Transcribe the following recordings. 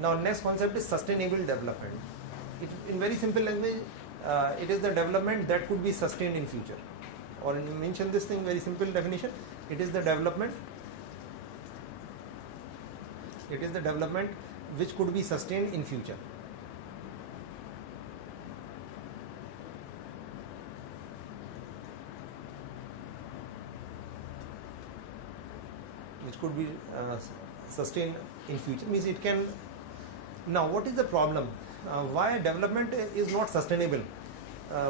Now next concept is sustainable development. In very simple language, it is the development that could be sustained in future. Or mention this thing, very simple definition. It is the development which could be sustained in future. Which could be sustained in future, means it can. Now what is the problem? Why development is not sustainable?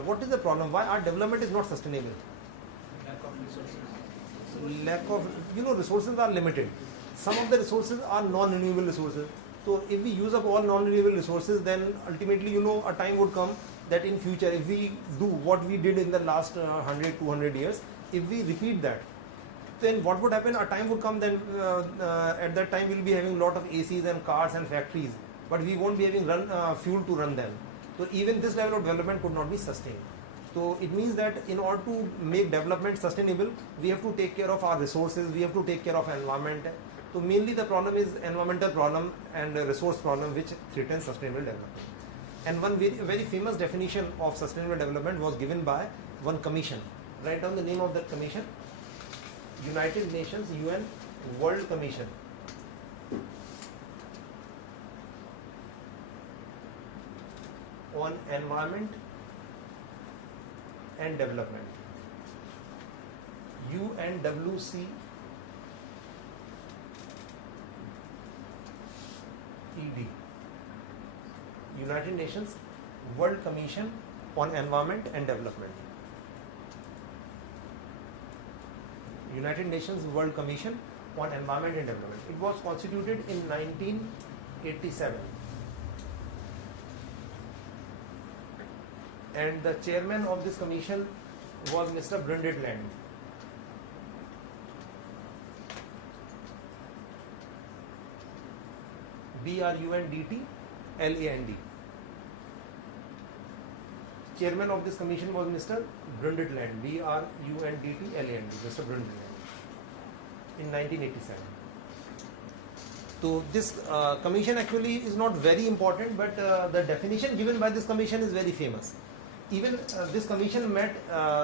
What is the problem? Why our development is not sustainable? Lack of resources are limited. Some of the resources are non-renewable resources. So if we use up all non-renewable resources, then ultimately a time would come that in future, if we do what we did in the last 100, 200 years, if we repeat that, then what would happen? A time would come then at that time we'll be having a lot of ACs and cars and factories, but we won't be having fuel to run them. So even this level of development could not be sustained. So it means that in order to make development sustainable, we have to take care of our resources, we have to take care of environment. So mainly the problem is environmental problem and resource problem which threatens sustainable development. And one very famous definition of sustainable development was given by one commission. Write down the name of that commission. United Nations UN World Commission. On Environment and Development. UNWCED. United Nations World Commission on Environment and Development. United Nations World Commission on Environment and Development. It was constituted in 1987. And the chairman of this commission was Mr. Brundtland Land. BRUNDTLAND. Chairman of this commission was Mr. Brundtland Land. BRUNDTLAND. Mr. Brundtland Land. In 1987. So this commission actually is not very important, but the definition given by this commission is very famous. Even this commission met,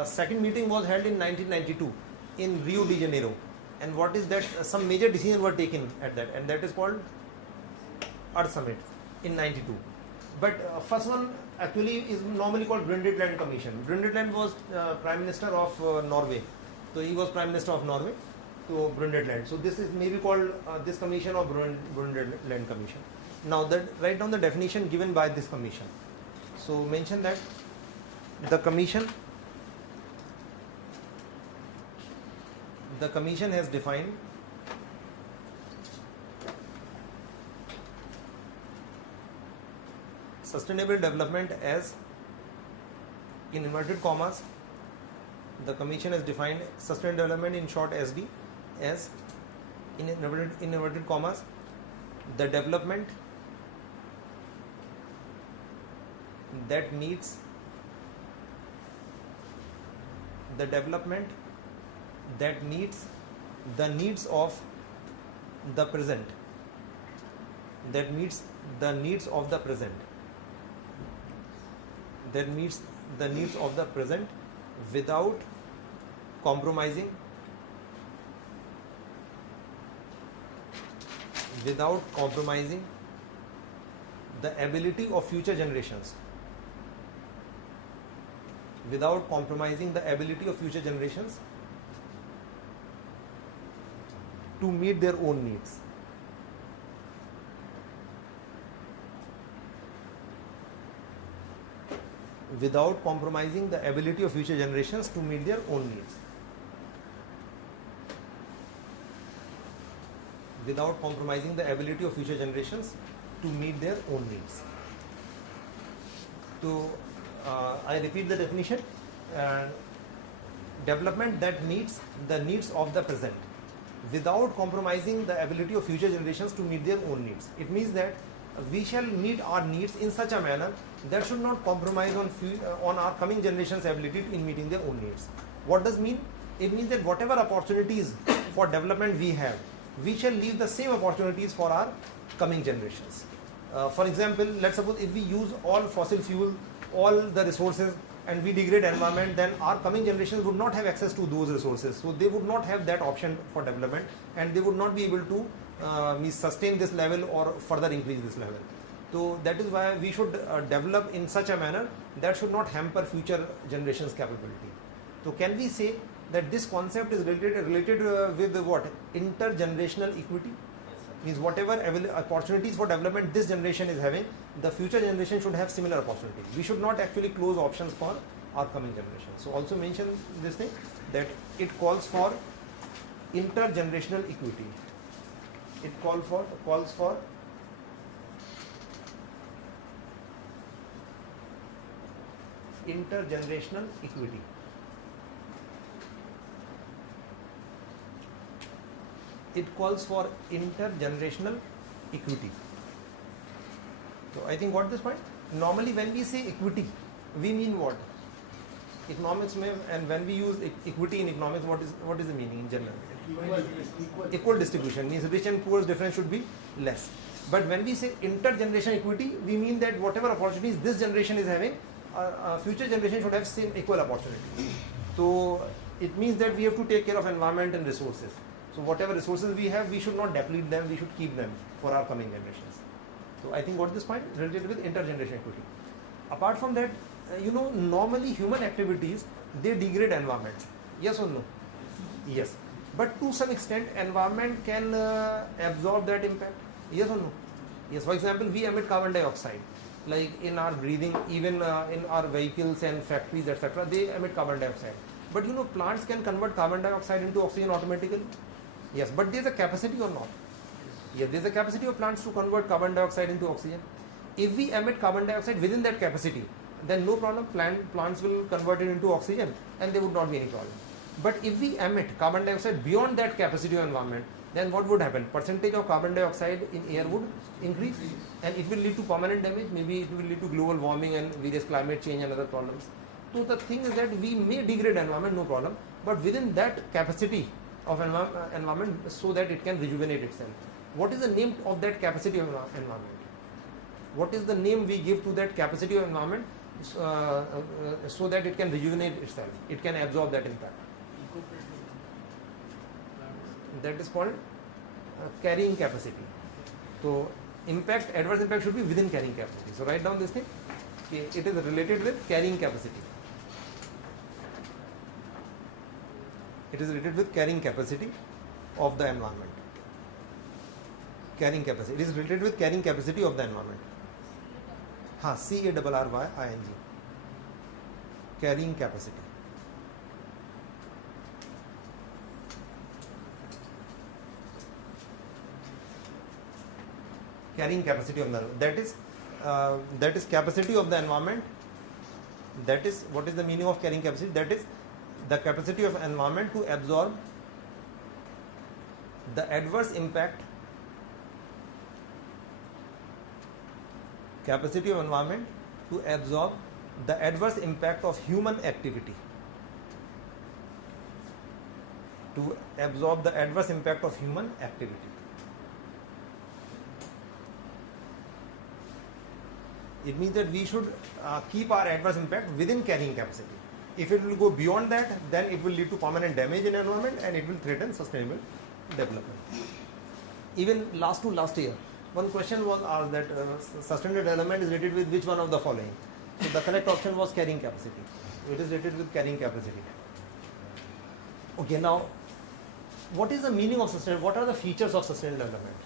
second meeting was held in 1992 in Rio de Janeiro. And what is that? Some major decisions were taken at that, and that is called Earth Summit in 92. But first one actually is normally called Brundtland Land Commission. Brundtland Land was Prime Minister of Norway. So he was Prime Minister of Norway. So Brundtland Land. So this is maybe called this commission or Brundtland Land Commission. Now that write down the definition given by this commission. So mention that the commission has defined sustainable development as, in inverted commas, the commission has defined sustainable development, in short SD, as, in inverted commas, the development that meets the needs of the present, that meets the needs of the present, without compromising the ability of future generations, to meet their own needs. Without compromising the ability of future generations to meet their own needs. Without compromising the ability of future generations to meet their own needs. So, I repeat the definition. Development that meets the needs of the present without compromising the ability of future generations to meet their own needs. It means that we shall meet our needs in such a manner that should not compromise on our coming generations' ability in meeting their own needs. What does mean? It means that whatever opportunities for development we have, we shall leave the same opportunities for our coming generations. For example, let's suppose if we use all fossil fuel, all the resources, and we degrade environment, then our coming generations would not have access to those resources. So they would not have that option for development, and they would not be able to sustain this level or further increase this level. So that is why we should develop in such a manner that should not hamper future generations' capability. So can we say that this concept is related with what? Intergenerational equity? Means whatever opportunities for development this generation is having, the future generation should have similar opportunities. We should not actually close options for our coming generation. So also mention this thing, that it calls for intergenerational equity. It calls for intergenerational equity. It calls for intergenerational equity. So I think got this point. Normally when we say equity, we mean what? Economics may, and when we use equity in economics, what is the meaning in general? Equal distribution means rich and poor's difference should be less. But when we say intergenerational equity, we mean that whatever opportunities this generation is having, future generation should have same equal opportunity. So it means that we have to take care of environment and resources. So whatever resources we have, we should not deplete them, we should keep them for our coming generations. So I think got this point related with intergenerational equity. Apart from that, normally human activities, they degrade environment. Yes or no? Yes. But to some extent, environment can absorb that impact. Yes or no? Yes. For example, we emit carbon dioxide. Like in our breathing, even in our vehicles and factories, etc., they emit carbon dioxide. But plants can convert carbon dioxide into oxygen automatically. Yes, but there is a capacity or not? Yes, there is a capacity of plants to convert carbon dioxide into oxygen. If we emit carbon dioxide within that capacity, then no problem, plants will convert it into oxygen and there would not be any problem. But if we emit carbon dioxide beyond that capacity of environment, then what would happen? Percentage of carbon dioxide in air would increase and it will lead to permanent damage. Maybe it will lead to global warming and various climate change and other problems. So the thing is that we may degrade environment, no problem, but within that capacity of environment so that it can rejuvenate itself. What is the name of that capacity of environment? What is the name we give to that capacity of environment so that it can rejuvenate itself? It can absorb that impact. That is called carrying capacity. So adverse impact should be within carrying capacity. So write down this thing. It is related with carrying capacity. It is related with carrying capacity of the environment. Carrying capacity. It is related with carrying capacity of the environment. CARRYING. Carrying capacity. Carrying capacity of the environment. That is capacity of the environment. That is what is the meaning of carrying capacity? That is the capacity of environment to absorb the adverse impact. Capacity of environment to absorb the adverse impact of human activity. To absorb the adverse impact of human activity. It means that we should keep our adverse impact within carrying capacity. If it will go beyond that, then it will lead to permanent damage in environment and it will threaten sustainable development. Even last year, one question was asked that sustainable development is related with which one of the following. So the correct option was carrying capacity. It is related with carrying capacity. Okay, now what is the meaning of sustainable? What are the features of sustainable development?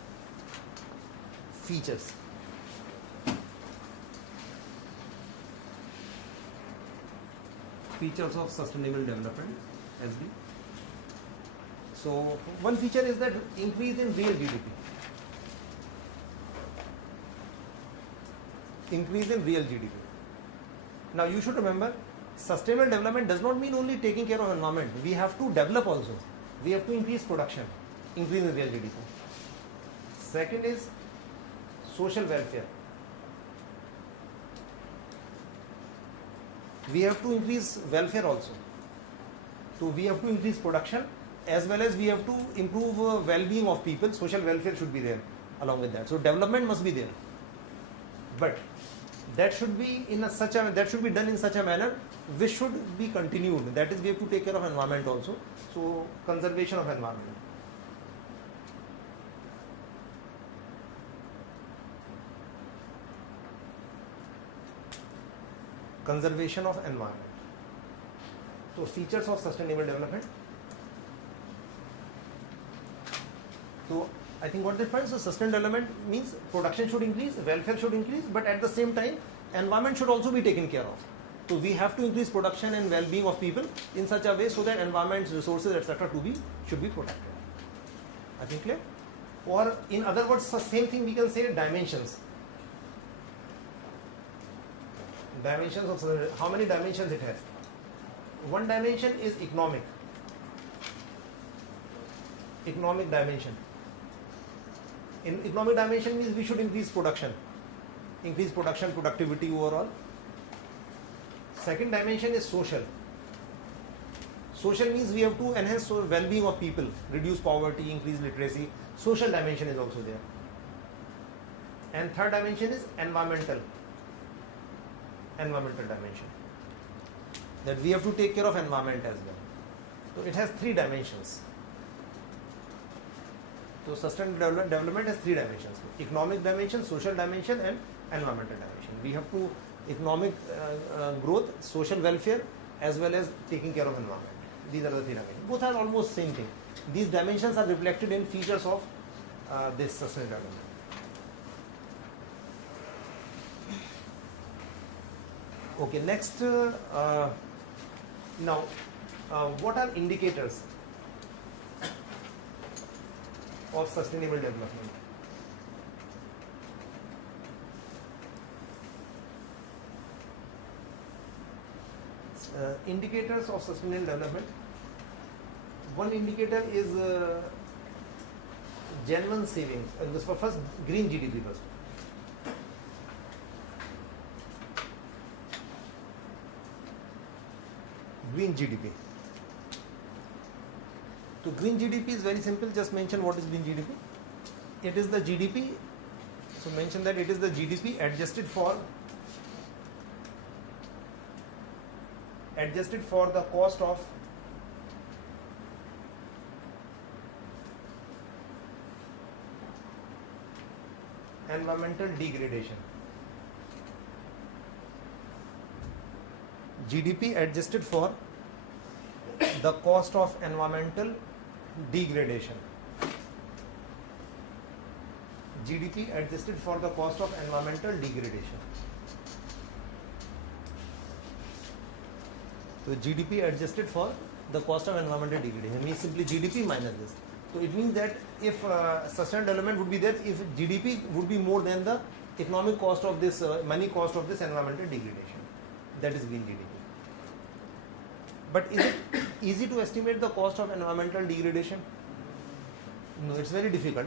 Features. Features of sustainable development, SD. So one feature is that increase in real GDP. Increase in real GDP. Now you should remember, sustainable development does not mean only taking care of environment. We have to develop also. We have to increase production, increase in real GDP. Second is social welfare. We have to increase welfare also. So we have to increase production as well as we have to improve well-being of people. Social welfare should be there. along with that. So development must be there, but that should be that should be done in such a manner which should be continued. That is, we have to take care of environment also. So conservation of environment. Conservation of environment. So features of sustainable development. So I think what they find, so sustainable development means production should increase, welfare should increase, but at the same time environment should also be taken care of. So we have to increase production and well-being of people in such a way so that environment, resources, etc. should be protected. I think clear? Or in other words, the same thing we can say dimensions. Dimensions of sustainability. How many dimensions it has? One dimension is economic. Economic dimension. In economic dimension means we should increase production, productivity overall. Second dimension is social. Social means we have to enhance well-being of people, reduce poverty, increase literacy. Social dimension is also there. And third dimension is environmental dimension, that we have to take care of environment as well. So it has three dimensions. So sustainable development has three dimensions: economic dimension, social dimension, and environmental dimension. We have to economic growth, social welfare, as well as taking care of environment. These are the three dimensions. Both are almost same thing. These dimensions are reflected in features of this sustainable development. Okay, next, now, what are indicators of sustainable development? Indicators of sustainable development. One indicator is genuine savings. This for first, green GDP first. Green GDP. So green GDP is very simple. Just mention what is green GDP. It is the GDP. So mention that it is the GDP adjusted for the cost of environmental degradation. GDP adjusted for the cost of environmental degradation. GDP adjusted for the cost of environmental degradation. So GDP adjusted for the cost of environmental degradation means simply GDP minus this. So it means that if sustainable development would be there, if GDP would be more than the economic cost of this, money cost of this environmental degradation, that is green GDP. But is it easy to estimate the cost of environmental degradation? No, it's very difficult.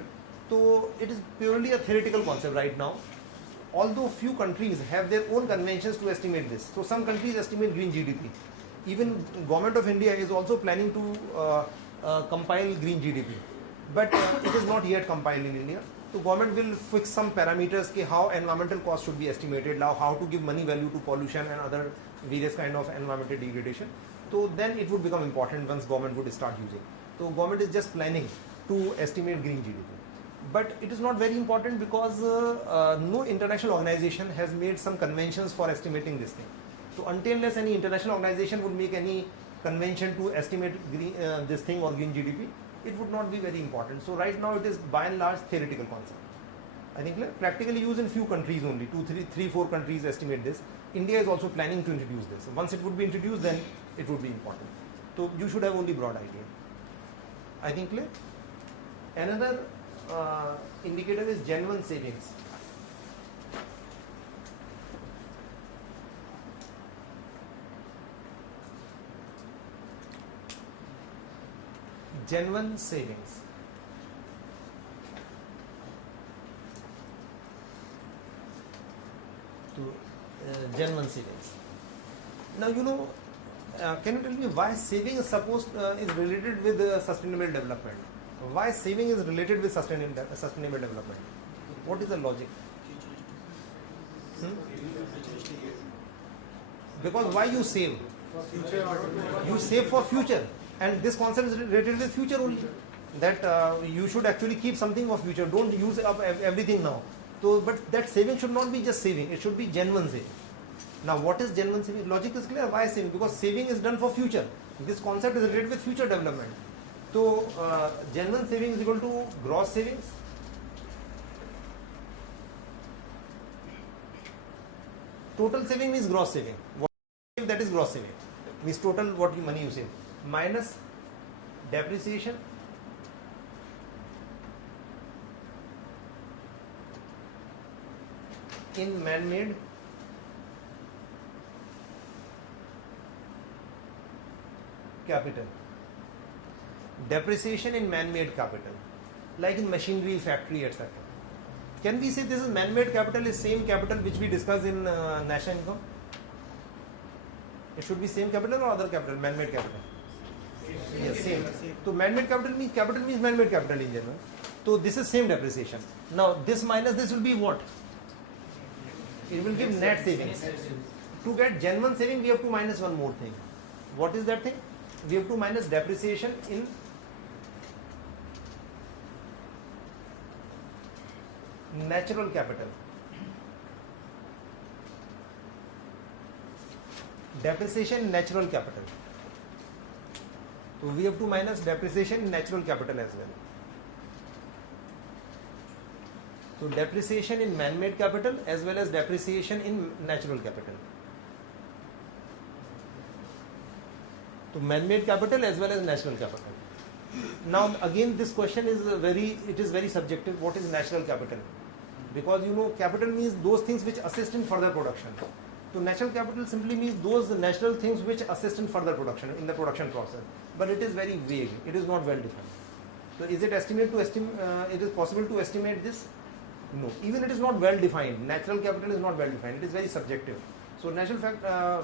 So it is purely a theoretical concept right now. Although few countries have their own conventions to estimate this. So some countries estimate green GDP. Even Government of India is also planning to compile green GDP. But it is not yet compiled in India. So government will fix some parameters ke how environmental cost should be estimated, now how to give money value to pollution and other various kind of environmental degradation. So then it would become important once government would start using. So government is just planning to estimate green GDP. But it is not very important because no international organization has made some conventions for estimating this thing. So until unless any international organization would make any convention to estimate green, this thing or green GDP, it would not be very important. So right now it is by and large theoretical concept. I think practically used in few countries only, 4 countries estimate this. India is also planning to introduce this. Once it would be introduced, then it would be important. So you should have only broad idea. I think clear? Another indicator is genuine savings. Genuine savings. Genuine savings. Now you know, can you tell me why saving is related with sustainable development? Why saving is related with sustainable development? What is the logic? Because why you save? You save for future, and this concept is related with future only. That you should actually keep something for future. Don't use up everything now. So, but that saving should not be just saving. It should be genuine saving. Now, what is genuine saving? Logic is clear. Why saving? Because saving is done for future. This concept is related with future development. So, genuine saving is equal to gross savings. Total saving means gross saving. What you save, that is gross saving. Means total what money you save minus depreciation in man-made capital. Depreciation in man-made capital, like in machinery, factory, etc. Can we say this is man-made capital is same capital which we discussed in national income? It should be same capital or other capital, man-made capital? Yes, same. So man-made capital means man-made capital in general. So this is same depreciation. Now this minus this will be what? It will give net savings. To get genuine saving, we have to minus one more thing. What is that thing? We have to minus depreciation in natural capital. Depreciation in natural capital. So we have to minus depreciation in natural capital as well. So depreciation in man-made capital as well as depreciation in natural capital. So man-made capital as well as natural capital. Now again this question is very subjective. What is natural capital? Because you know capital means those things which assist in further production. So natural capital simply means those natural things which assist in further production, in the production process. But it is very vague. It is not well defined. So is it it is possible to estimate this? No. Even it is not well defined. Natural capital is not well defined. It is very subjective. So natural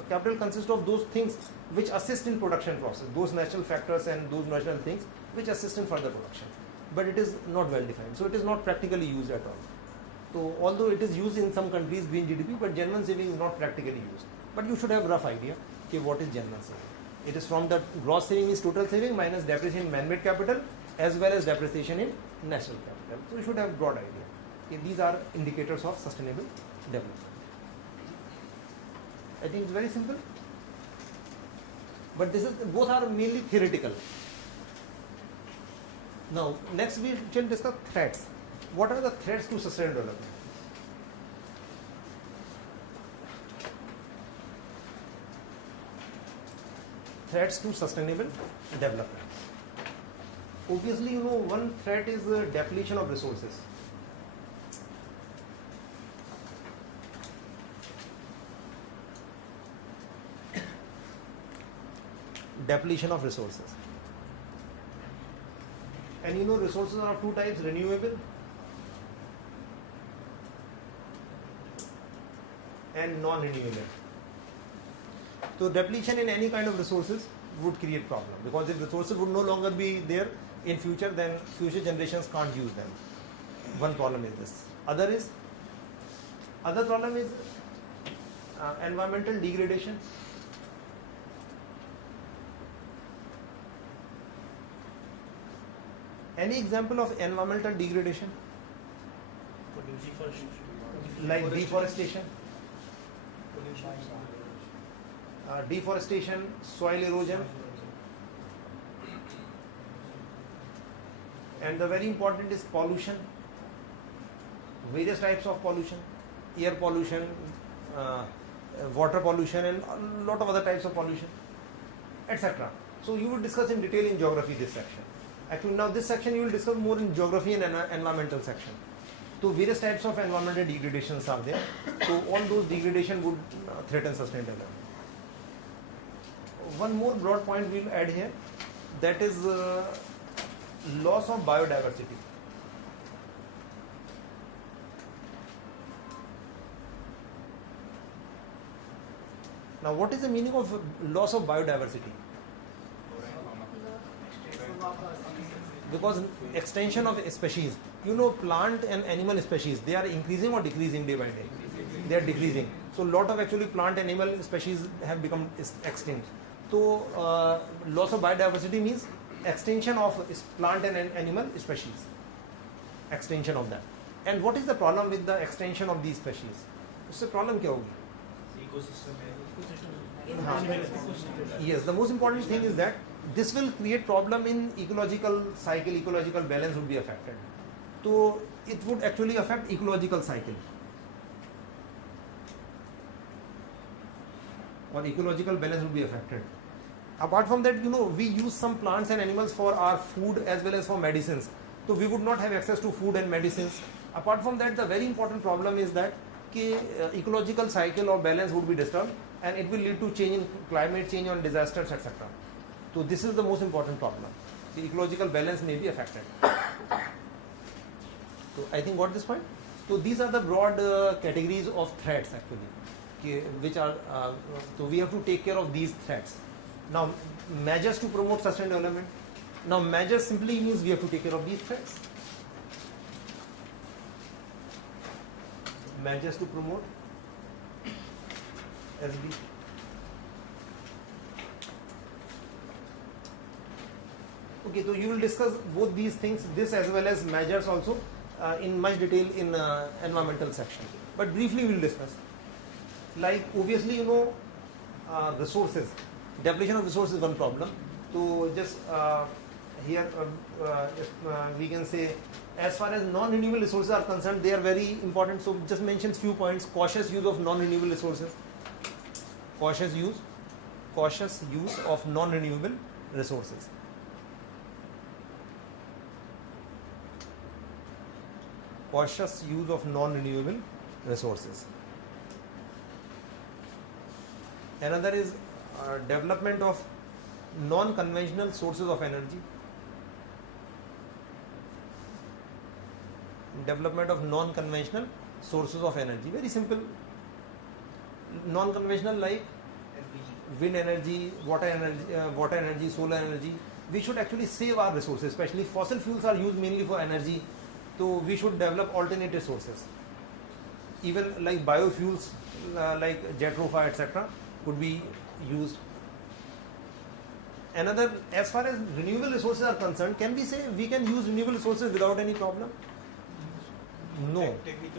capital consists of those things which assist in production process. Those natural factors and those natural things which assist in further production. But it is not well defined. So it is not practically used at all. So although it is used in some countries, green GDP, but genuine saving is not practically used. But you should have a rough idea okay, what is genuine saving. It is from the gross saving is total saving minus depreciation in man-made capital as well as depreciation in natural capital. So you should have a broad idea. Okay, these are indicators of sustainable development. I think it's very simple. But both are mainly theoretical. Now next we shall discuss threats. What are the threats to sustainable development? Threats to sustainable development. Obviously, you know, one threat is depletion of resources. Depletion of resources. And you know, resources are of two types: renewable and non-renewable. So depletion in any kind of resources would create problem, because if resources would no longer be there in future, then future generations can't use them. One problem is this. Other problem is environmental degradation. Any example of environmental degradation? Like deforestation. Deforestation, soil erosion, and the very important is pollution. Various types of pollution, air pollution, water pollution, and a lot of other types of pollution, etc. So you will discuss in detail in geography this section. Actually, now this section you will discuss more in geography and environmental section. So various types of environmental degradations are there. So all those degradation would threaten sustainable development. One more broad point we will add here, that is loss of biodiversity. Now, what is the meaning of loss of biodiversity? because extension of species, you know, plant and animal species, they are increasing or decreasing day by day? They are decreasing. So lot of actually plant and animal species have become extinct. So loss of biodiversity means extinction of plant and animal species, extinction of that. And what is the problem with the extension of these species? उससे problem क्या होगी? Yes, the most important thing is that this will create problem in ecological cycle, ecological balance would be affected. So it would actually affect ecological cycle. Or ecological balance would be affected. Apart from that, you know, we use some plants and animals for our food as well as for medicines. So we would not have access to food and medicines. Apart from that, the very important problem is that ecological cycle or balance would be disturbed, and it will lead to change in climate change and disasters, etc. So this is the most important problem. The ecological balance may be affected. So I think got this point. So these are the broad categories of threats actually, which are so we have to take care of these threats. Now measures to promote sustainable development. Now measures simply means we have to take care of these threats. Measures to promote SB. Okay, so you will discuss both these things, this as well as measures also in much detail in environmental section. But briefly we will discuss. Like obviously, you know, resources, depletion of resources is one problem. So just here we can say, as far as non-renewable resources are concerned, they are very important. So just mention few points. Cautious use of non-renewable resources. Cautious use of non-renewable resources. Cautious use of non-renewable resources. Another is development of non-conventional sources of energy. Development of non-conventional sources of energy. Very simple. Non-conventional like wind energy, water energy, solar energy. We should actually save our resources, especially fossil fuels are used mainly for energy. So we should develop alternative sources. Even like biofuels like jet fire, etc. could be used. Another, as far as renewable resources are concerned, can we say we can use renewable resources without any problem? No,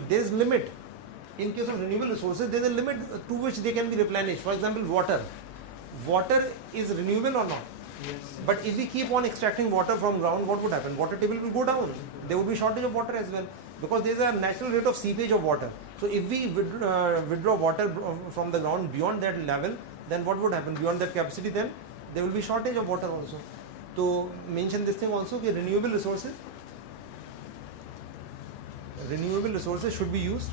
there is limit. In case of renewable resources, there is a limit to which they can be replenished. For example, water. Water is renewable or not? Yes. But if we keep on extracting water from ground, what would happen? Water table will go down. There would be shortage of water as well, because there is a natural rate of seepage of water. So if we withdraw water from the ground beyond that level, then what would happen? Beyond that capacity, then there will be shortage of water also. So mention this thing also, that renewable resources should be used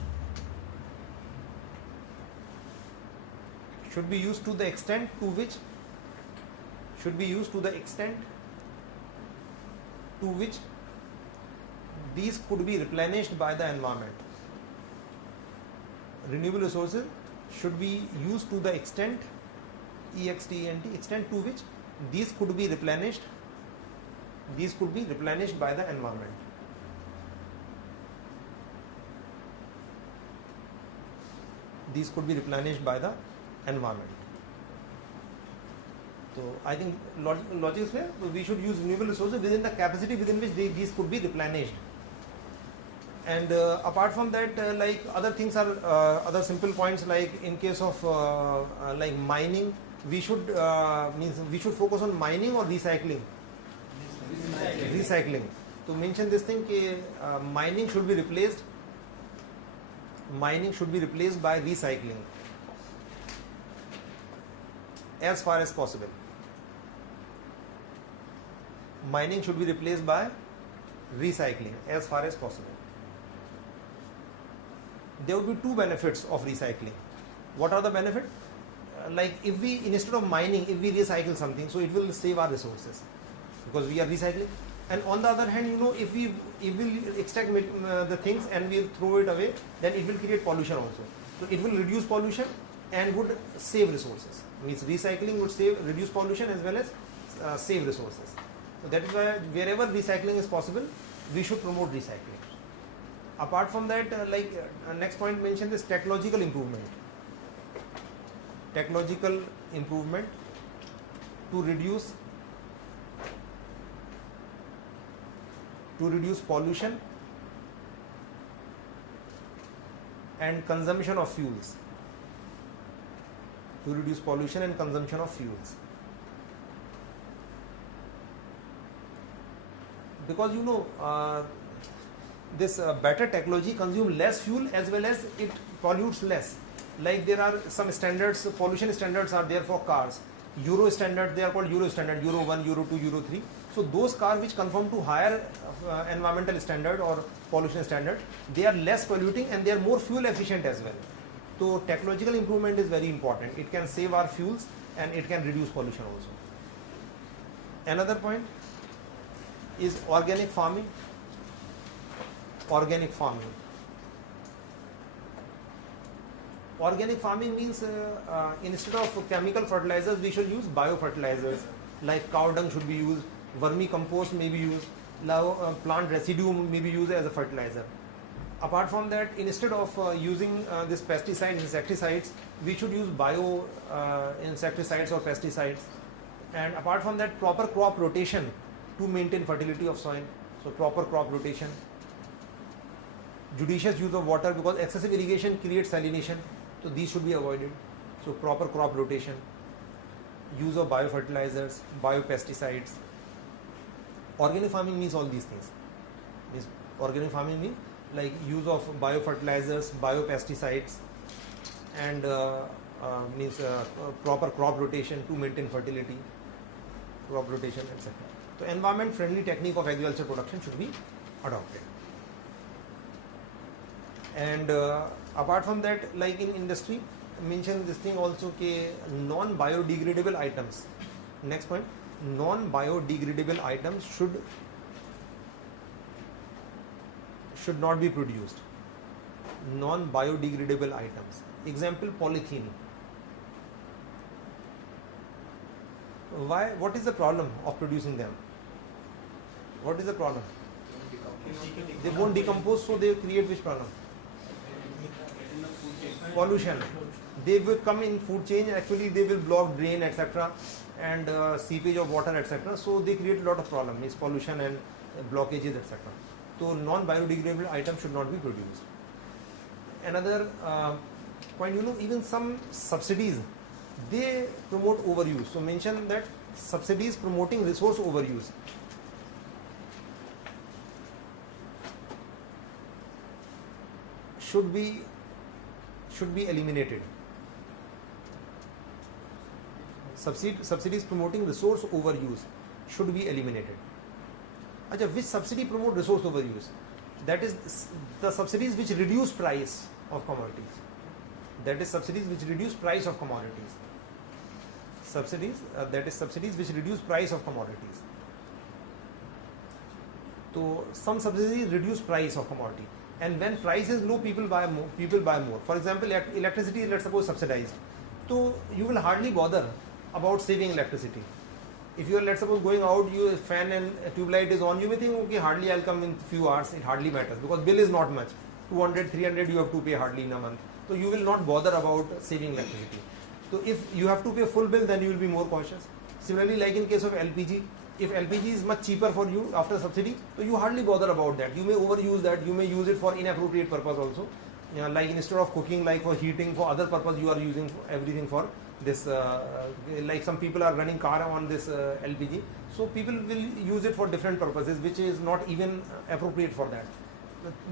to the extent to which these could be replenished by the environment. Renewable resources should be used to the extent extent to which these could be replenished by the environment. These could be replenished by the environment. So I think logic is clear. So we should use renewable resources within the capacity within which these could be replenished. And apart from that, like other things are other simple points, like in case of like mining, we should focus on mining or recycling. Recycling. To mention this thing, mining should be replaced by recycling as far as possible. Mining should be replaced by recycling as far as possible. There would be two benefits of recycling. What are the benefits? Like if we, instead of mining, if we recycle something, so it will save our resources because we are recycling. And on the other hand, you know, if we extract the things and we throw it away, then it will create pollution also. So it will reduce pollution and would save resources. Means recycling would reduce pollution as well as save resources. So that is why wherever recycling is possible, we should promote recycling. Apart from that, next point mentioned is technological improvement. Technological improvement to reduce pollution and consumption of fuels. To reduce pollution and consumption of fuels. Because this better technology consumes less fuel as well as it pollutes less. Like there are some standards, pollution standards are there for cars. Euro standard, they are called Euro standard, Euro 1, Euro 2, Euro 3. So those cars which conform to higher environmental standard or pollution standard, they are less polluting and they are more fuel efficient as well. So technological improvement is very important. It can save our fuels and it can reduce pollution also. Another point is organic farming. Organic farming. Organic farming means instead of chemical fertilizers, we should use biofertilizers. Like cow dung should be used, vermicompost may be used, plant residue may be used as a fertilizer. Apart from that, instead of using this pesticides, insecticides, we should use bio insecticides or pesticides. And apart from that, proper crop rotation to maintain fertility of soil. So proper crop rotation. Judicious use of water, because excessive irrigation creates salination. So these should be avoided. So proper crop rotation. Use of biofertilizers, biopesticides. Organic farming means all these things. Organic farming means like use of biofertilizers, biopesticides, and proper crop rotation to maintain fertility, crop rotation, etc. So environment friendly technique of agriculture production should be adopted. And apart from that, like in industry, mention this thing also, ke non-biodegradable items. Next point, non-biodegradable items should not be produced. Non-biodegradable items. Example, polythene. Why? What is the problem of producing them? What is the problem? They won't decompose, so they create which problem? Pollution. They will come in food chain, actually they will block drain, etc. and seepage of water, etc. So they create a lot of problem, means pollution and blockages, etc. So non-biodegradable items should not be produced. Another point, even some subsidies, they promote overuse. So mention that subsidies promoting resource overuse. Should be eliminated. Subsidies promoting resource overuse should be eliminated. Achha, which subsidy promote resource overuse? That is the subsidies which reduce price of commodities. That is subsidies which reduce price of commodities. That is subsidies which reduce price of commodities. So some subsidies reduce price of commodity. And when price is low, people buy more. For example, electricity, let's suppose subsidized. So you will hardly bother about saving electricity. If you are, let's suppose, going out, your fan and tube light is on, you may think, okay, hardly I'll come in few hours, it hardly matters, because bill is not much. 200, 300 you have to pay hardly in a month. So you will not bother about saving electricity. So if you have to pay full bill, then you will be more cautious. Similarly, like in case of LPG, if LPG is much cheaper for you after subsidy, so you hardly bother about that. You may overuse that, you may use it for inappropriate purpose also. Like instead of cooking, like for heating, for other purpose, you are using everything for this. Like some people are running car on this LPG. So people will use it for different purposes, which is not even appropriate for that.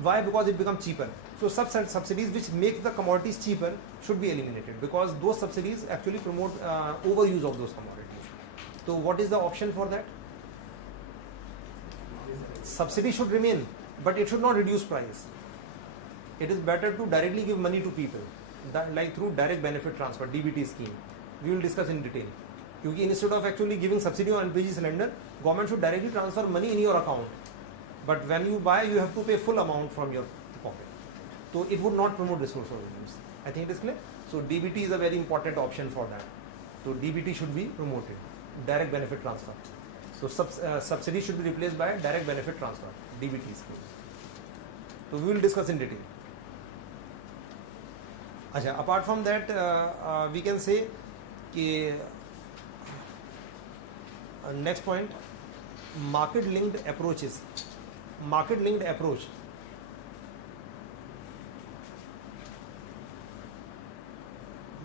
Why? Because it becomes cheaper. So subsidies which make the commodities cheaper should be eliminated, because those subsidies actually promote overuse of those commodities. So what is the option for that? Subsidy should remain, but it should not reduce price. It is better to directly give money to people, like through direct benefit transfer, DBT scheme. We will discuss in detail. Because instead of actually giving subsidy on LPG cylinder, government should directly transfer money in your account. But when you buy, you have to pay full amount from your pocket. So it would not promote resource overuse. I think it is clear. So DBT is a very important option for that. So DBT should be promoted, direct benefit transfer. So subsidy should be replaced by direct benefit transfer, DBT schemes. So we will discuss in detail. Achha, apart from that, we can say कि next point, market linked approaches. Market linked approach.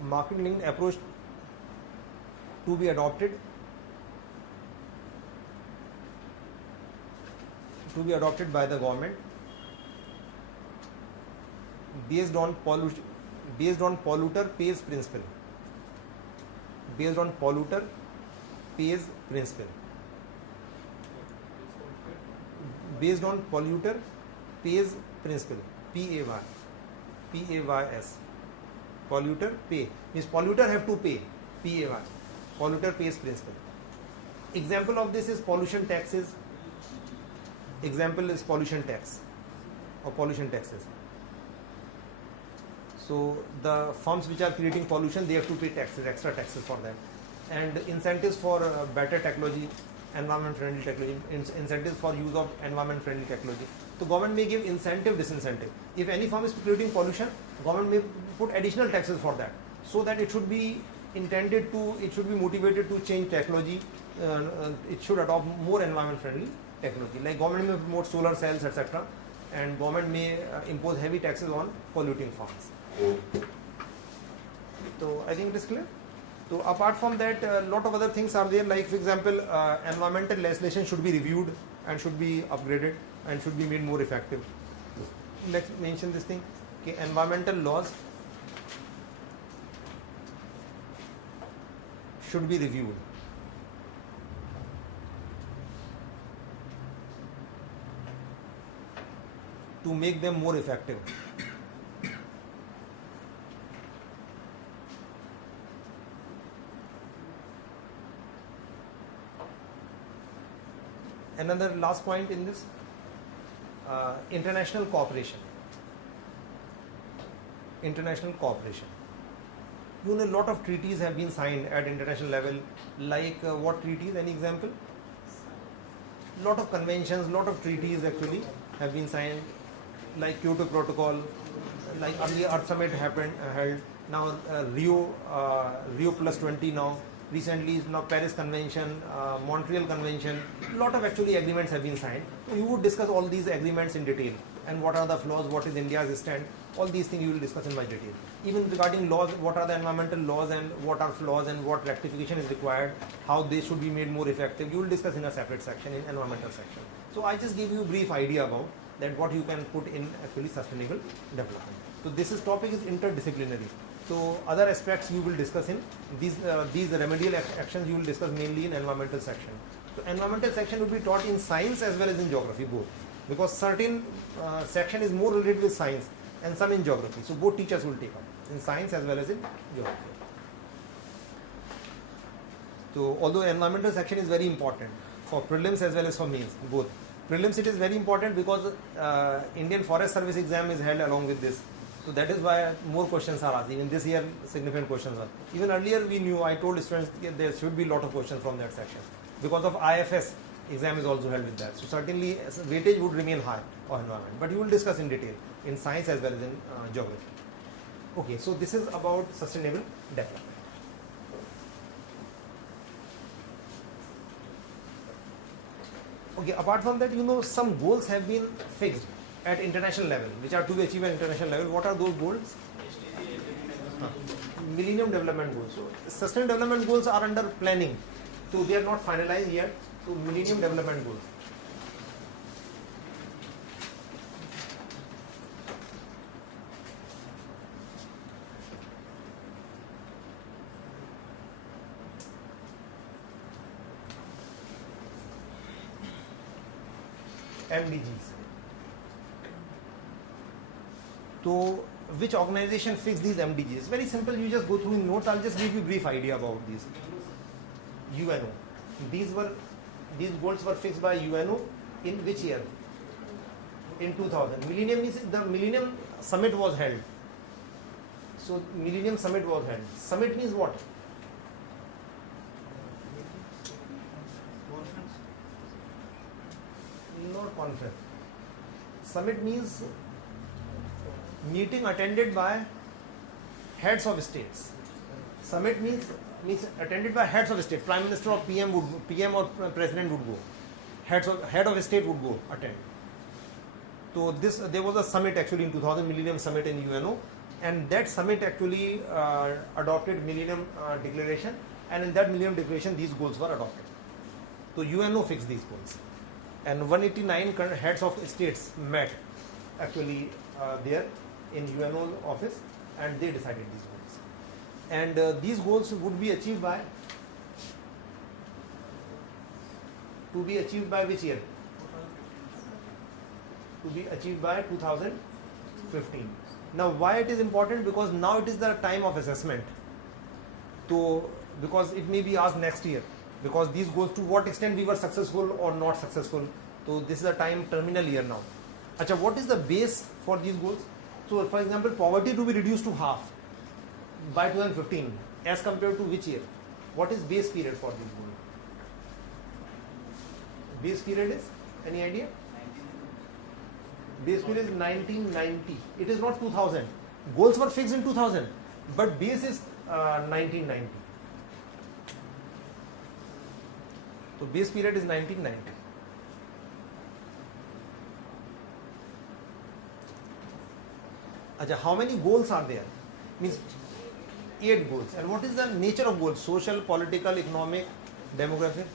Market linked approach to be adopted by the government based on polluter pays principle. Based on polluter pays principle. Based on polluter pays principle. PAYS. Polluter pay means polluter have to pay. PAY. Polluter pays principle. Example of this is pollution taxes. Example is pollution tax or pollution taxes. So the firms which are creating pollution, they have to pay taxes, extra taxes for that. And incentives for better technology, environment friendly technology, incentives for use of environment friendly technology. So government may give incentive, disincentive. If any firm is creating pollution, government may put additional taxes for that, so that it should be motivated to change technology. It should adopt more environment friendly technology. Like government may promote solar cells, etc. And government may impose heavy taxes on polluting firms. So I think it is clear. So apart from that, a lot of other things are there. Like for example, environmental legislation should be reviewed and should be upgraded and should be made more effective. Let's mention this thing. Okay, environmental laws should be reviewed. To make them more effective. Another last point in this, international cooperation. International cooperation. You know, a lot of treaties have been signed at international level. Like what treaties? Any example? Lot of conventions, lot of treaties actually have been signed. Like Kyoto Protocol, like earlier Earth Summit held. Now Rio +20 now. Recently now Paris Convention, Montreal Convention. Lot of actually agreements have been signed. So you would discuss all these agreements in detail and what are the flaws, what is India's stand. All these things you will discuss in my detail. Even regarding laws, what are the environmental laws and what are flaws and what rectification is required, how they should be made more effective. You will discuss in a separate section, in environmental section. So I just give you a brief idea about that what you can put in actually sustainable development. So this topic is interdisciplinary. So other aspects you will discuss in these remedial actions you will discuss mainly in environmental section. So environmental section will be taught in science as well as in geography both, because certain section is more related with science and some in geography. So both teachers will take up in science as well as in geography. So although environmental section is very important for prelims as well as for mains both. Prelims it is very important because Indian Forest Service exam is held along with this. So that is why more questions are asked. Even this year significant questions are. Even earlier we knew, I told students there should be a lot of questions from that section. Because of IFS exam is also held with that. So certainly weightage would remain high on environment. But you will discuss in detail in science as well as in geography. Okay, so this is about sustainable development. Okay, apart from that, you know, some goals have been fixed at international level, which are to be achieved at international level. What are those goals? Millennium Development Goals. So, Sustainable Development Goals are under planning. So, they are not finalized yet. So, Millennium Development Goals. MDGs. So, which organization fixed these MDGs? Very simple, you just go through in notes. I'll just give you a brief idea about these. UNO. These goals were fixed by UNO in which year? In 2000. Millennium means the Millennium Summit was held. So, Millennium Summit was held. Summit means what? conference. Summit means meeting attended by heads of states. Summit means attended by heads of state. Prime Minister or PM or President would go. Head of state would go attend. So there was a summit actually in 2000, Millennium Summit in UNO, and that summit actually adopted Millennium Declaration, and in that Millennium Declaration these goals were adopted. So UNO fixed these goals, and 189 heads of states met actually there in UNO office, and they decided these goals. And these goals would be achieved by which year? To be achieved by 2015. Now why it is important? Because now it is the time of assessment. So because it may be asked next year, because these goals, to what extent we were successful or not successful. So this is a time terminal year now. Acha, what is the base for these goals? So for example, poverty to be reduced to half by 2015 as compared to which year? What is base period for these goals? Base period is, any idea? Base period is 1990. It is not 2000. Goals were fixed in 2000, but base is 1990. So base period is 1990. Achha, how many goals are there? Means 8 goals. And what is the nature of goals? Social, political, economic, demographic?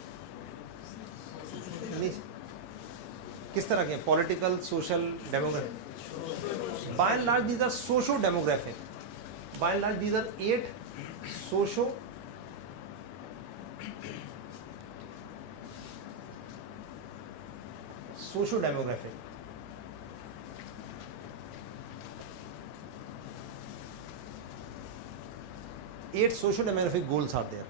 किस तरह के? Political, social, demographic. By and large, these are socio-demographic. By and large, these are 8 socio-demographic. Eight socio-demographic goals are there.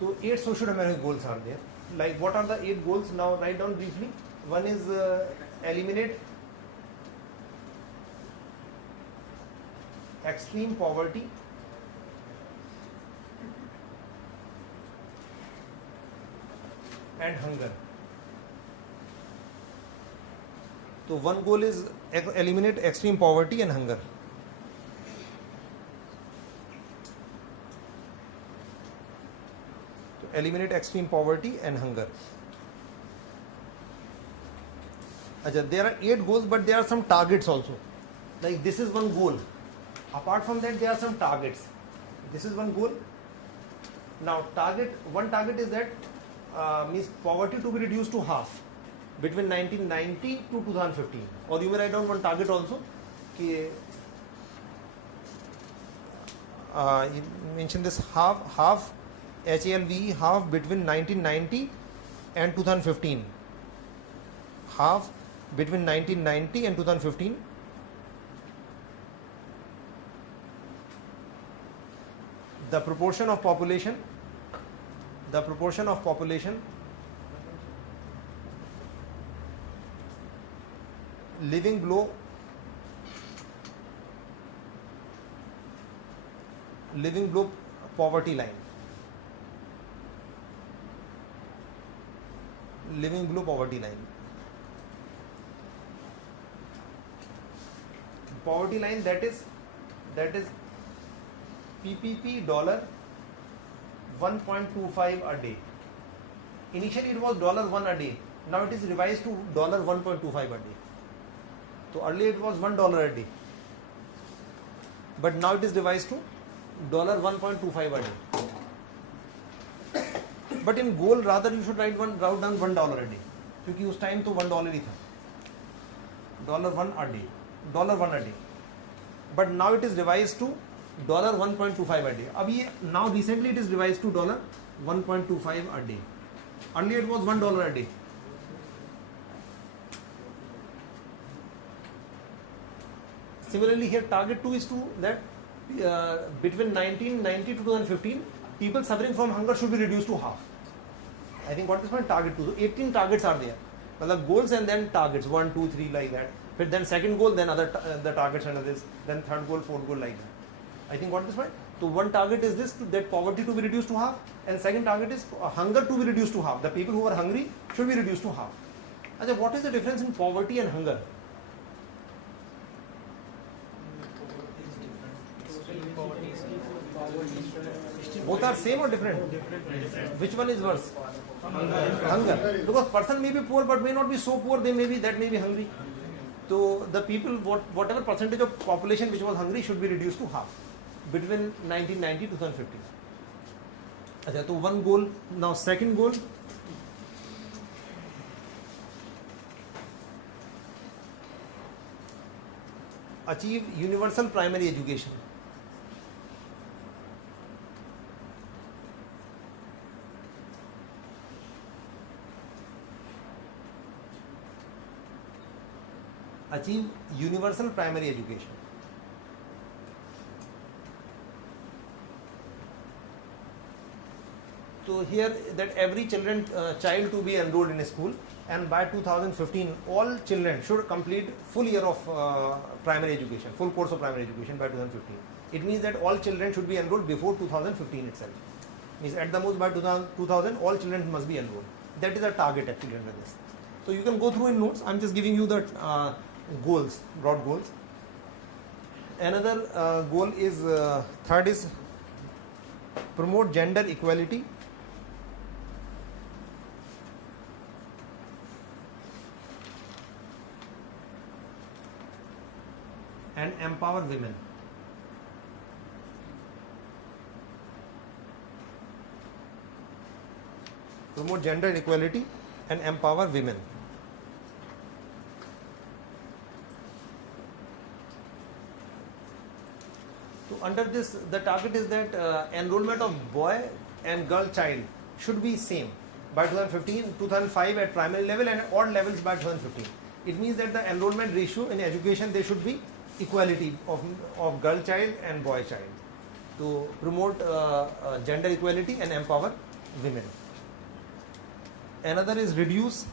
So 8 socio-demographic goals are there. Like what are the 8 goals? Now write down briefly. One is eliminate extreme poverty and hunger. So one goal is eliminate extreme poverty and hunger. So eliminate extreme poverty and hunger. Achha, there are 8 goals, but there are some targets also. Like this is one goal. Apart from that, there are some targets. This is one goal. Now one target is that means poverty to be reduced to half between 1990 to 2015. Or you may write down one target also. You mention this half HALVE, half between 1990 and 2015. Half between 1990 and 2015. The proportion of population living below poverty line. Living below poverty line. Poverty line, that is PPP $1.25 a day. Initially it was $1 a day. Now it is revised to $1.25 a day. So earlier it was $1 a day. But now it is revised to $1.25 a day. But in goal rather you should write down $1 a day. क्योंकि उस time तो $1 ही था. $1 a day. But now it is revised to $1.25 a day. Now recently it is revised to $1.25 a day. Earlier it was $1 a day. Similarly here target 2 is to that between 1990 to 2015 people suffering from hunger should be reduced to half. I think what is my target 2? So 18 targets are there. Goals and then targets 1, 2, 3 like that. then second goal, then other the targets under this, then third goal, fourth goal, like that. I think got this right. So one target is this, that poverty to be reduced to half, and second target is hunger to be reduced to half. The people who are hungry should be reduced to half. Achha, what is the difference in poverty and hunger? Both are same or different? Which one is worse? Hunger. Because person may be poor but may not be so poor, they may be hungry. So the people, whatever percentage of population which was hungry should be reduced to half between 1990 to 2015. Achha, so one goal. Now second goal. Achieve universal primary education. Achieve universal primary education. So here that every child to be enrolled in a school, and by 2015 all children should complete full year of primary education, full course of primary education by 2015. It means that all children should be enrolled before 2015 itself. Means at the most by 2000 all children must be enrolled. That is our target actually under this. So you can go through in notes. I'm just giving you the goals, broad goals. Another goal is third is promote gender equality. And empower women. Promote gender equality and empower women. So under this, the target is that enrollment of boy and girl child should be same by 2015, 2005 at primary level and odd levels by 2015. It means that the enrollment ratio in education, there should be equality of girl child and boy child to promote gender equality and empower women. Another is reduce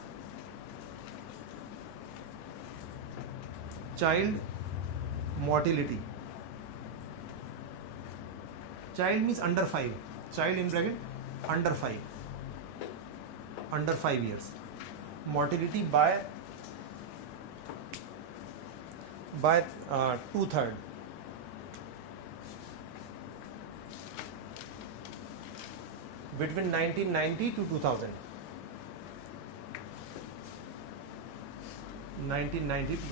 child mortality. Child means under 5. Child in bracket under 5. Under 5 years. Mortality by 2/3. Between 1990 to 2000. 1990 to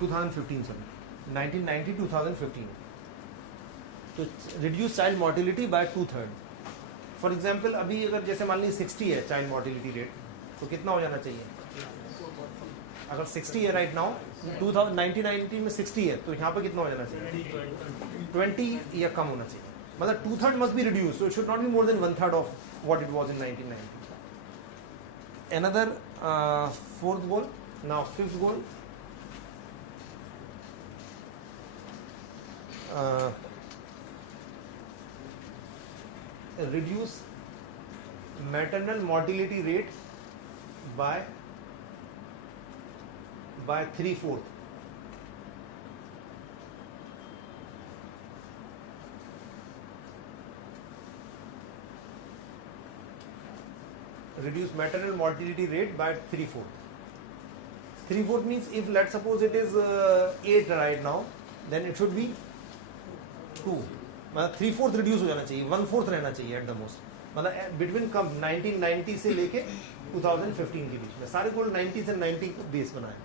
2015, sorry. 1990 to 2015. तो reduce child mortality by 2/3. For example, अभी अगर जैसे मान लीजिए 60 है child mortality rate, तो कितना हो जाना चाहिए? अगर 60 है right now, 1990 में 60 है, तो यहाँ पे कितना हो जाना चाहिए? 20 या कम होना चाहिए. मतलब 2/3 must be reduced, so it should not be more than 1/3 of what it was in 1990. Another fourth goal. Now fifth goal. Reduce maternal mortality rate by 3/4. Reduce maternal mortality rate by 3/4. 3/4 means if let's suppose it is 8 right now, then it should be 2. मतलब 3/4 reduce हो जाना चाहिए, 1/4 रहना चाहिए at the most. मतलब between कम 1990 से लेके 2015 के बीच में सारे गोल 90 से 90 बेस बनाए.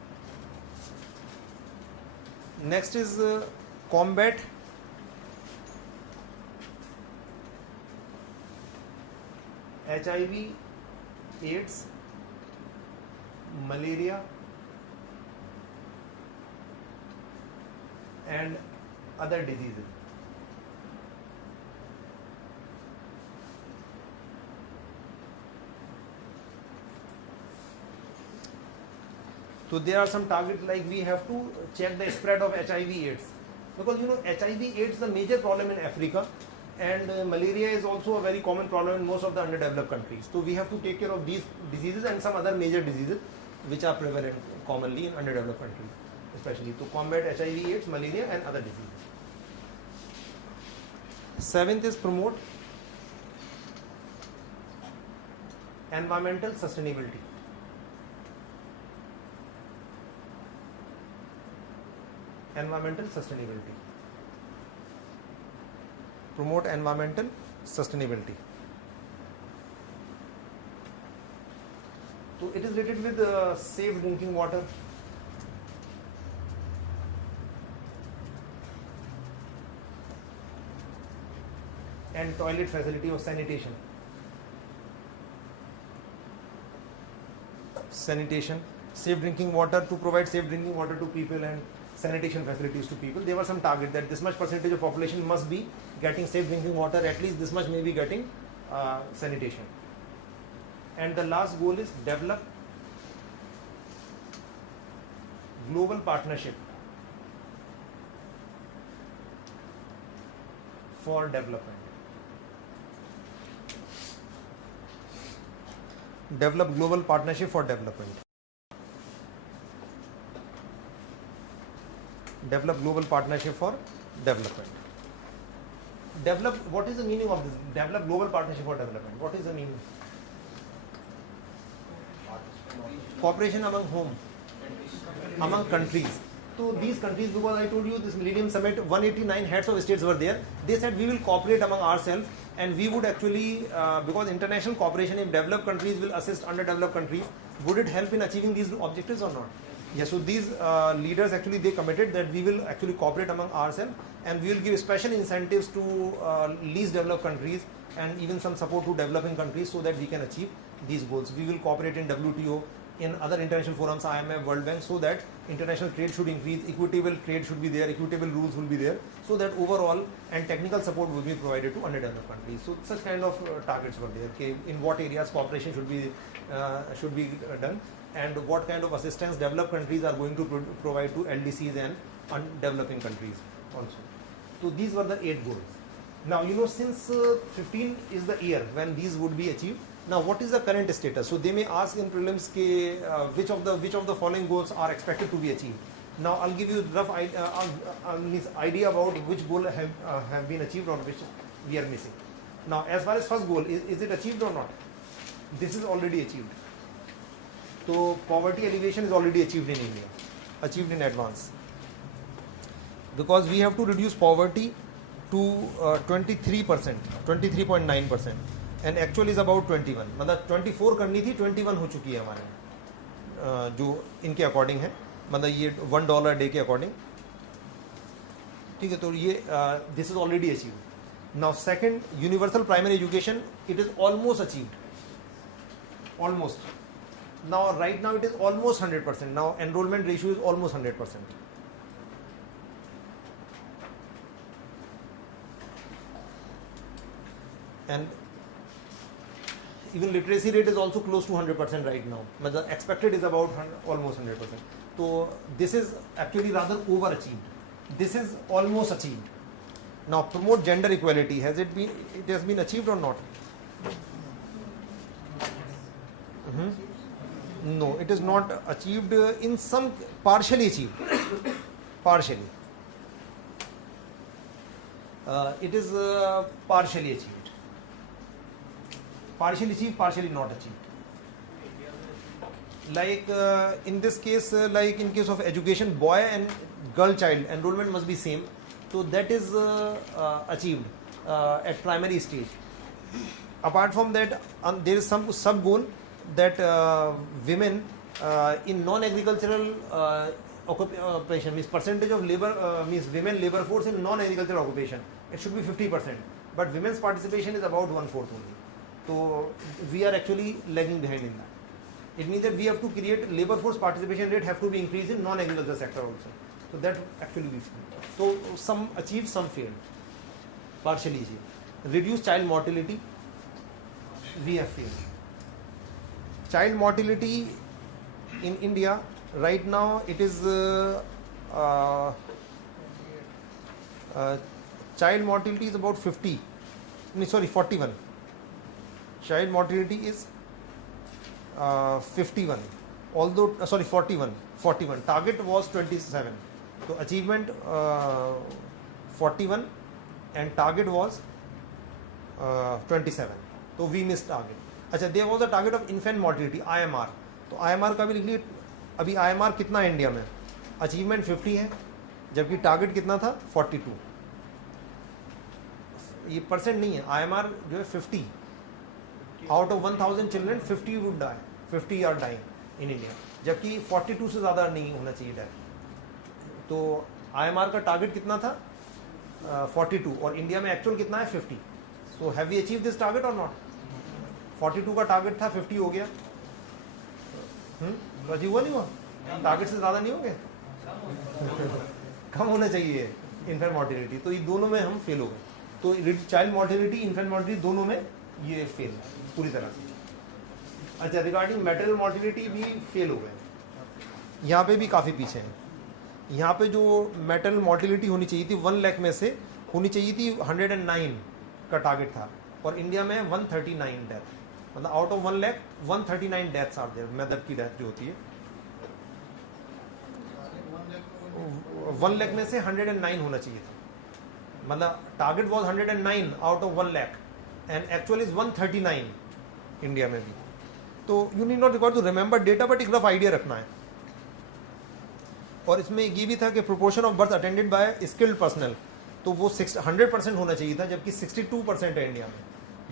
Next is combat HIV, AIDS, malaria and other diseases. So there are some targets like we have to check the spread of HIV/AIDS, because you know HIV/AIDS is a major problem in Africa, and malaria is also a very common problem in most of the underdeveloped countries. So we have to take care of these diseases and some other major diseases which are prevalent commonly in underdeveloped countries. especially to combat HIV, AIDS, malaria and other diseases. Seventh is promote environmental sustainability. Environmental sustainability. Promote environmental sustainability. So it is related with safe drinking water, and toilet facility or sanitation. Sanitation, safe drinking water, to provide safe drinking water to people and sanitation facilities to people. There was some target that this much percentage of population must be getting safe drinking water, at least this much may be getting sanitation. And the last goal is develop global partnership for development. Develop global partnership for development. Develop global partnership for development. Develop, what is the meaning of this? Develop global partnership for development. What is the meaning? Cooperation among whom? Among countries. So these countries, because I told you this Millennium Summit, 189 heads of states were there. They said we will cooperate among ourselves, and we would actually, because international cooperation, if developed countries will assist underdeveloped countries, would it help in achieving these objectives or not? Yes, so these leaders actually, they committed that we will actually cooperate among ourselves, and we will give special incentives to least developed countries and even some support to developing countries so that we can achieve these goals. We will cooperate in WTO, in other international forums, IMF, World Bank, so that international trade should increase, equitable trade should be there, equitable rules will be there, so that overall and technical support will be provided to underdeveloped countries. So such kind of targets were there. Okay, in what areas cooperation should be done, and what kind of assistance developed countries are going to provide to LDCs and developing countries also. So these were the 8 goals. Now, you know, since 15 is the year when these would be achieved. Now, what is the current status? So they may ask in prelims which of the following goals are expected to be achieved. Now, I'll give you rough idea about which goal have been achieved or which we are missing. Now, as far as first goal, is it achieved or not? This is already achieved. So poverty alleviation is already achieved in India, achieved in advance. Because we have to reduce poverty to 23%, 23.9%. And actual is about 21. मतलब 24 करनी थी, 21 हो चुकी है हमारे जो इनके according है, मतलब ये $1 डे के अकॉर्डिंग. ठीक है, तो ये this is already achieved. Now second, universal primary education, it is almost achieved, almost. Now right now it is almost 100%. Now enrolment ratio is almost 100%. And even literacy rate is also close to 100% right now. But the expected is about almost 100%. So this is actually rather overachieved. This is almost achieved. Now promote gender equality. It has been achieved or not? No, it is not achieved. In some, partially achieved. Partially. It is partially achieved. Partially achieved, partially not achieved. Like in this case, like in case of education, boy and girl child enrollment must be same. So that is achieved at primary stage. Apart from that, there is some sub goal that women in non-agricultural occupation, means percentage of labor, means women labor force in non-agricultural occupation, it should be 50%. But women's participation is about 1/4 only. So we are actually lagging behind in that. It means that we have to create labor force participation rate have to be increased in non-agricultural sector also. So that actually we failed. So some achieved, some failed. Partially achieved. Reduce child mortality, we have failed. Child mortality in India right now, it is child mortality is about 41. Child mortality is 51. although sorry 41 target was 27, तो achievement 41 and target was 27, तो we missed target. अच्छा, there was a target of infant mortality IMR, तो IMR का भी लिख लिए. अभी IMR कितना है इंडिया में? अचीवमेंट 50 है, जबकि टारगेट कितना था 42. ये परसेंट नहीं है, IMR जो है 50. Out of 1000 children 50 would die, 50 are dying in India, जबकि 42 से ज़्यादा नहीं होना चाहिए डेथ. तो IMR का टारगेट कितना था 42 और इंडिया में एक्चुअल कितना है 50. So have we achieve this target और नॉट? 42 का टारगेट था, 50 हो गया. तो अचीव हुआ नहीं हुआ? टारगेट से ज़्यादा नहीं हो गया? कम होना चाहिए इन्फेंट मॉर्टिलिटी. तो ये दोनों में हम फेल हो गए. तो चाइल्ड मॉर्टिलिटी, इन्फेंट मॉर्टिलिटी दोनों में ये फेल है पूरी तरह से. अच्छा, रिगार्डिंग मैटरनल मॉर्टिलिटी भी फेल हो गए. यहाँ पे भी काफ़ी पीछे हैं. यहाँ पे जो मैटरनल मॉर्टिलिटी होनी चाहिए थी 1 लाख में से होनी चाहिए थी 109 का टारगेट था, और इंडिया में 139 डेथ. मतलब out of 1 lakh 139 deaths are there. Mother की डेथ जो होती है 1 लाख में से 109 होना चाहिए था. मतलब target was 109 out of 1 lakh and actual is 139 India में भी. तो you need not record to remember data, but एक रफ आइडिया रखना है. और इसमें ये भी था कि proportion of birth attended by skilled personal, तो वो 100% होना चाहिए था, जबकि 62% है इंडिया में.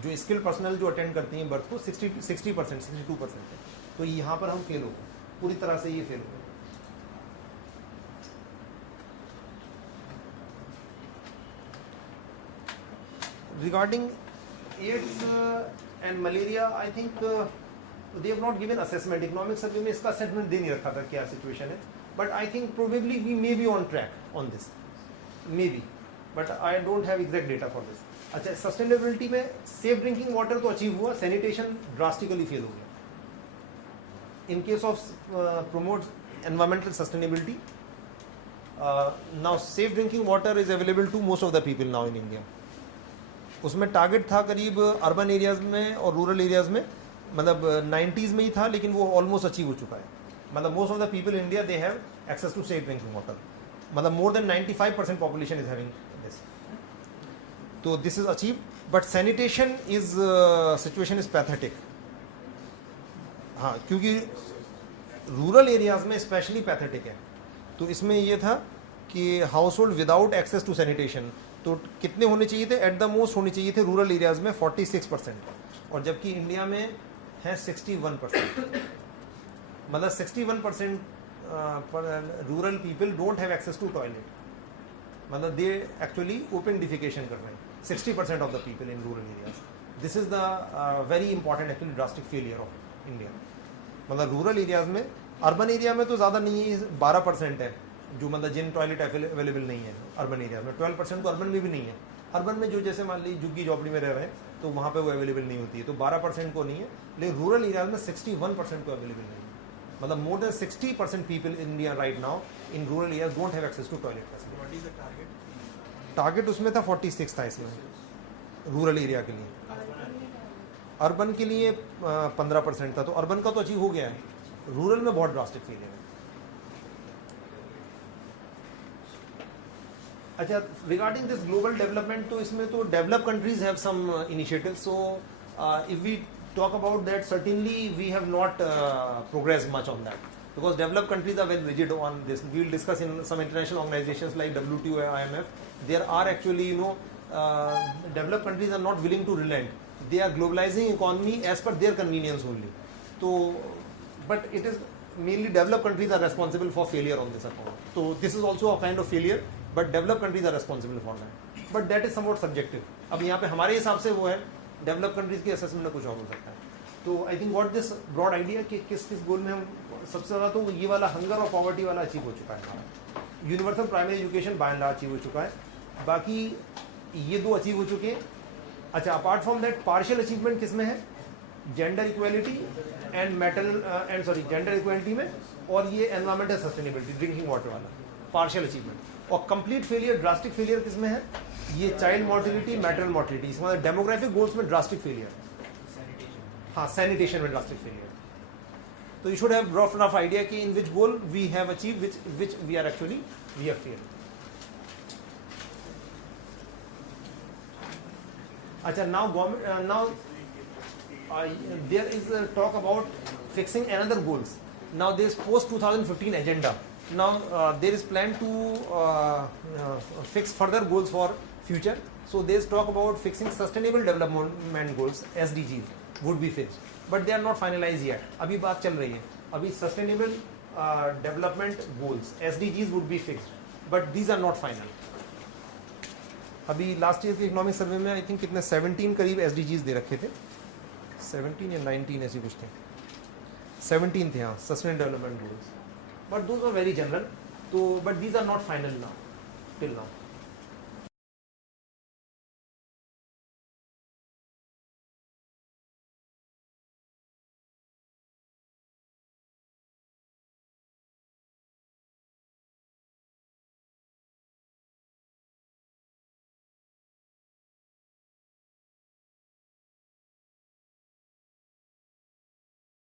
जो स्किल्ड पर्सनल जो अटेंड करती हैं बर्थ को 60% 62% है. तो यहाँ पर हम फेल हो गए पूरी तरह से, ये फेल हो गए. Regarding AIDS and malaria, I think they have not given assessment. Economic survey में इसका assessment दे नहीं रखा था क्या situation है. But I think probably we may be on track on this, maybe. But I don't have exact data for this. अच्छा, sustainability में safe drinking water तो achieve हुआ, sanitation drastically fail हो गया. In case of promote environmental sustainability, now safe drinking water is available to most of the people now in India. उसमें target था करीब urban areas में और रूरल एरियाज़ में, मतलब 90s में ही था, लेकिन वो ऑलमोस्ट अचीव हो चुका है. मतलब most of the people in India they have access to safe drinking water. मतलब more than 95% population is having this. तो this is achieve, but sanitation is situation is pathetic. हाँ, क्योंकि रूरल एरियाज़ में specially pathetic है. तो इसमें ये था कि household without access to sanitation, तो कितने होने चाहिए थे? एट द मोस्ट होने चाहिए थे रूरल एरियाज़ में 46%, और जबकि इंडिया में है 61%. मतलब 61% rural people don't have access to toilet. मतलब दे एक्चुअली ओपन डिफिकेशन कर रहे हैं 60% of the people in rural areas. This is the very important actually drastic failure of India. मतलब रूरल एरियाज़ में, अर्बन एरिया में तो ज़्यादा नहीं है, 12% है जो मतलब जिन टॉयलेट अवेलेबल नहीं है अर्बन एरिया में. 12% तो अर्बन में भी नहीं है. अर्बन में जो जैसे मान लीजिए झुग्गी झोपड़ी में रह रहे हैं तो वहाँ पे वो अवेलेबल नहीं होती है, तो 12% को नहीं है. लेकिन रूरल एरिया में 61% को अवेलेबल नहीं है. मतलब more than 60% people in India right now in rural area don't have access to toilet facility. Target उसमें था 46 था इसमें रूरल एरिया के लिए. अर्बन के लिए 15% था, तो अर्बन का तो अचीव हो गया है. रूरल में बहुत ड्रास्टिक फेलियर है. अच्छा, रिगार्डिंग दिस ग्लोबल डेवलपमेंट, तो इसमें तो develop countries have some initiatives. So if we talk about that, certainly we have not progressed much on that, because developed countries are very rigid on this. We will discuss in some international organizations like WTO or IMF. There are actually, developed countries are not willing to relent. They are globalizing economy as per their convenience only. So, but it is mainly developed countries are responsible for failure on this account. So this is also a kind of failure, but developed countries are responsible for that. But that is somewhat subjective. अब यहाँ पे हमारे हिसाब से वो है, develop countries की assessment में कुछ और हो सकता है. तो I think what this broad idea कि किस किस गोल में हम सबसे ज़्यादा, तो ये वाला हंगर और पॉवर्टी वाला अचीव हो चुका है हमारा. Universal primary education by and large achieve हो चुका है. बाकी ये 2 अचीव हो चुके हैं. अच्छा, apart from that partial achievement किस में है? Gender equality and gender equality में, और ये एनवायरमेंटल सस्टेनेबिलिटी ड्रिंकिंग वाटर वाला पार्शियल अचीवमेंट. और कंप्लीट फेलियर, ड्रास्टिक फेलियर किस में है? ये चाइल्ड मॉर्टिलिटी, मैटरनल मॉर्टिलिटी, इसमें मतलब डेमोग्राफिक गोल्स में ड्रास्टिक फेलियर. हाँ, सैनिटेशन में ड्रास्टिक फेलियर. तो you should have rough idea कि in which goal we have achieved, which we are actually we have failed. अच्छा, now government there is a talk about fixing another goals. Now there is post 2015 agenda. Now there is plan to fix further goals for future. So there is talk about fixing sustainable development goals, SDGs would be fixed, but they are not finalized yet. अभी बात चल रही है, अभी sustainable development goals, SDGs would be fixed, but these are not final. अभी last year के economic survey में I think कितने 17 करीब SDGs दे रखे थे, 17 या 19 ऐसी कुछ थे, 17 थे हाँ, sustainable development goals, but those are very general. तो but these are not final now, till now.